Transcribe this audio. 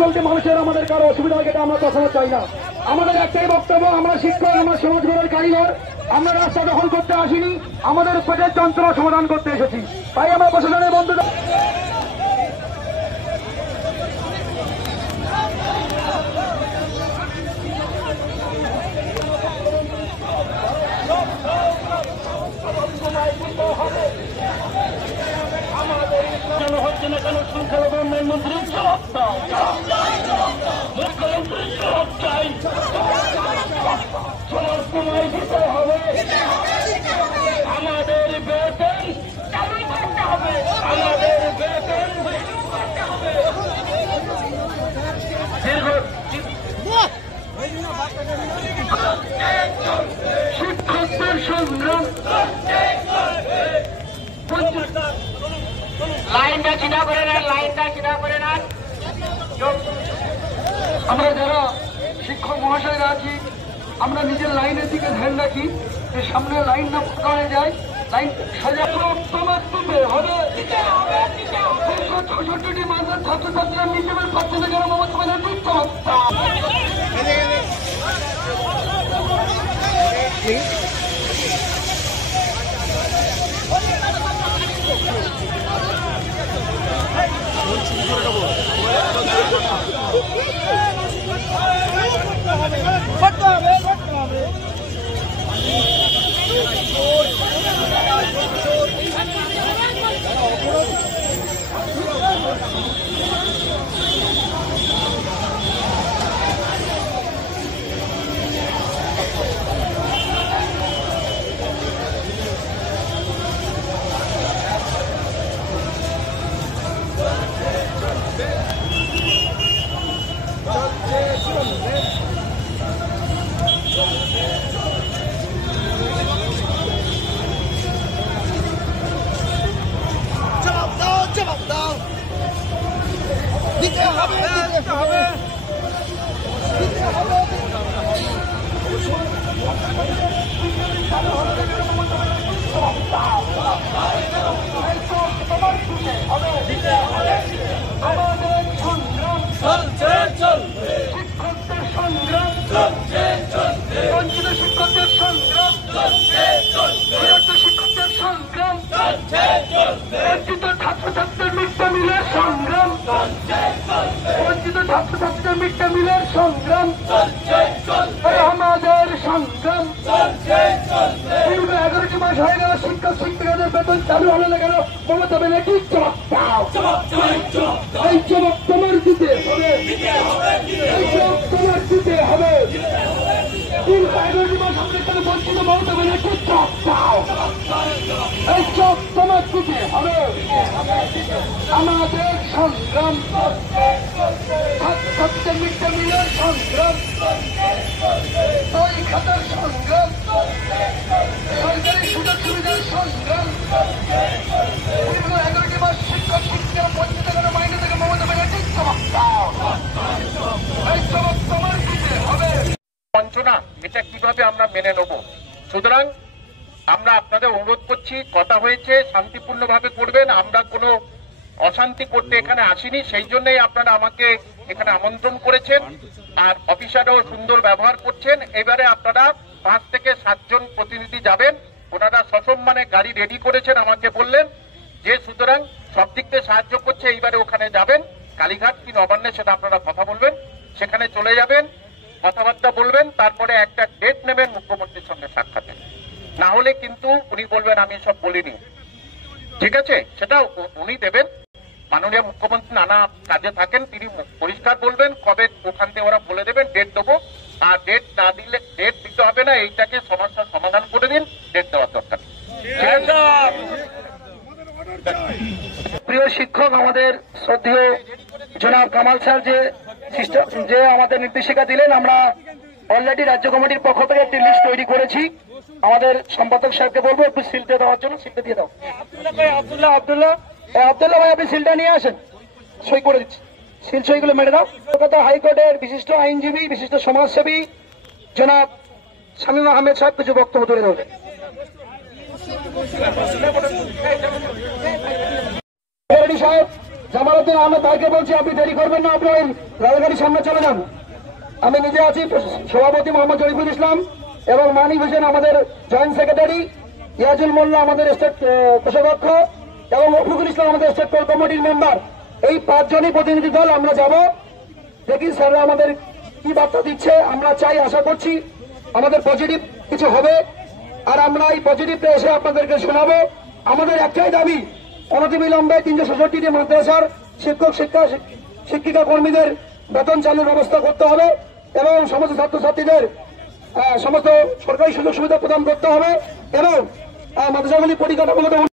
চলতে মানুষের আমাদের কারো অসুবিধা হয়, এটা আমরা কখনো চাই না। আমাদের একটাই বক্তব্য, আমরা শিক্ষক, আমরা সমাজ গড়ার কারিগর, আমরা রাস্তা দখল করতে আসিনি, আমাদের পেটের যন্ত্রণা সমাধান করতে এসেছি। তাই আমরা প্রশাসনের বন্ধুদের হচ্ছে না কেন সংখ্যালঘু মন্ত্রী জবাব দাও, মুখ্যমন্ত্রী জবাব চাই, সময় দিতে হবে, আমাদের বেতন চালু করতে হবে, আমাদের বেতন করতে হবে। শিক্ষকদের সংগ্রাম লাইনটা চিন্তা করে নেন, লাইনটা চিন্তা করে নেন। আমরা যারা শিক্ষক মহাশয়রা আছি, আমরা নিজের লাইনের দিকে ধ্যান রাখি, যে সামনে লাইন না ফাঁকা হয়ে যায়, লাইন সাজা তোমার দিতে হবে। ৬৬টি মাসের ছাত্রছাত্রীরা নিজেদের বাচ্চাদের কেন মমতা ব্যানার্জির চমৎকার দিতে হবে, দিতে হবে, দিতে হবে। আমাদের সংগ্রাম চলছে, চলবে, শিক্ষকদের সংগ্রাম চলছে, চলবে, বঞ্চিত শিক্ষকদের সংগ্রাম চলছে, চলবে, শিক্ষকদের সংগ্রাম চলছে, চলবে, বঞ্চিত ছাত্রছাত্রীদের মিড ডে মিলের সংগ্রাম চলছে, চলবে, বঞ্চিত ছাত্রছাত্রীদের মিড ডে মিলের সংগ্রাম চলছে, চলবে, আমাদের সংগ্রাম চলছে, চলবে। 11টি মাস হয়ে গেল শিক্ষক শিক্ষিকাদের বেতন চালু হলো না কেন? মমতা ব্যানার্জি জবাব দাও, এই জবাব তোমার দিতে হবে, এই জবাব তোমার দিতে হবে। 11টি মাস আমরা কেন বঞ্চিত? মমতা ব্যানার্জি জবাব দাও, এই জবাব তোমার দিতে হবে। আমাদের সংগ্রাম ছাত্রছাত্রীদের মিড ডে মিলের সংগ্রাম, বই খাতার সংগ্রাম, সরকারি সুযোগ সুবিধার সংগ্রাম, 11টি মাস শিক্ষক শিক্ষিকা বঞ্চিত করে মাইনে থেকে মমতা ব্যানার্জি জবাব দাও, এই জবাব তোমার দিতে হবে। বঞ্চনা এটা কিভাবে আমরা মেনে নেব? সুতরাং আমরা আপনাদের অনুরোধ করছি, কথা হয়েছে শান্তিপূর্ণভাবে করবেন, আমরা কোনো অশান্তি করতে এখানে আসিনি, সেই জন্যই আপনারা আমাকে এখানে আমন্ত্রণ করেছেন, আর অফিসারও সুন্দর ব্যবহার করছেন। এবারে আপনারা 5 থেকে 7 জন প্রতিনিধি যাবেন, ওনারা সসম্মানে গাড়ি রেডি করেছেন, আমাকে বললেন যে সুতরাং সব দিক থেকে সাহায্য করছে, এইবারে ওখানে যাবেন, কালীঘাট কি নবান্নে সেটা আপনারা কথা বলবেন, সেখানে চলে যাবেন, কথাবার্তা বলবেন, তারপরে একটা ডেট নেবেন মুখ্যমন্ত্রীর সঙ্গে সাক্ষাতের। না হলে কিন্তু উনি বলবেন আমি সব বলিনি, ঠিক আছে? সেটা উনি দেবেন। মাননীয় মুখ্যমন্ত্রী নানা কাজে থাকেন, তিনি পরিষ্কার বলবেন কবে, ওখান থেকে ওরা বলে দেবেন ডেট দেবো, আর ডেট না দিলে ডেট দিতে হবে না, এইটাকে সমস্যার সমাধান করে দিন, ডেট দেওয়ার দরকার। প্রিয় শিক্ষক, আমাদের শ্রদ্ধেয় জনাব কামাল স্যার যে আমাদের নির্দেশিকা দিলেন, আমরা অলরেডি রাজ্য কমিটির পক্ষ থেকে একটি লিস্ট তৈরি করেছি। আমাদের সম্পাদক সাহেবকে বলবো একটু সিলটা দেওয়ার জন্য, সিলটা দিয়ে দাও। আব্দুল্লাহ ভাই, আপনি সিলটা নিয়ে আসেন, সই করে দিচ্ছি, সিল সইগুলো মেরে দাও। কলকাতা হাইকোর্টের বিশিষ্ট আইনজীবী, বিশিষ্ট সমাজসেবী জনাব শামীম আহমেদ সাহেব কিছু বক্তব্য তুলে ধরবেন। সাহেব জামালউদ্দিন আহমেদ ভাইকে বলছি, আপনি দেরি করবেন না, আপনি ওই রেলগাড়ির সামনে চলে যান। আমি নিজে আছি, সভাপতি মোহাম্মদ জরিফুল ইসলাম এবং মানিক হোসেন আমাদের জয়েন্ট সেক্রেটারি, ইয়াজুল মোল্লা আমাদের স্টেট কোষাধ্যক্ষ এবং রফিকুল ইসলাম আমাদের স্টেট কোর কমিটির মেম্বার। এই 5 জনই প্রতিনিধি দল। আমরা যাব, দেখি স্যাররা আমাদের কি বার্তা দিচ্ছে। আমরা চাই, আশা করছি আমাদের পজিটিভ কিছু হবে, আর আমরা এই পজিটিভটা এসে আপনাদেরকে শোনাবো। আমাদের একটাই দাবি, অনতিবিলম্বে 366টি মাদ্রাসার শিক্ষক শিক্ষিকা কর্মীদের বেতন চালুর ব্যবস্থা করতে হবে এবং সমস্ত ছাত্রছাত্রীদের সমস্ত সরকারি সুযোগ সুবিধা প্রদান করতে হবে এবং মাদ্রাসাগুলি পরিকাঠামোগত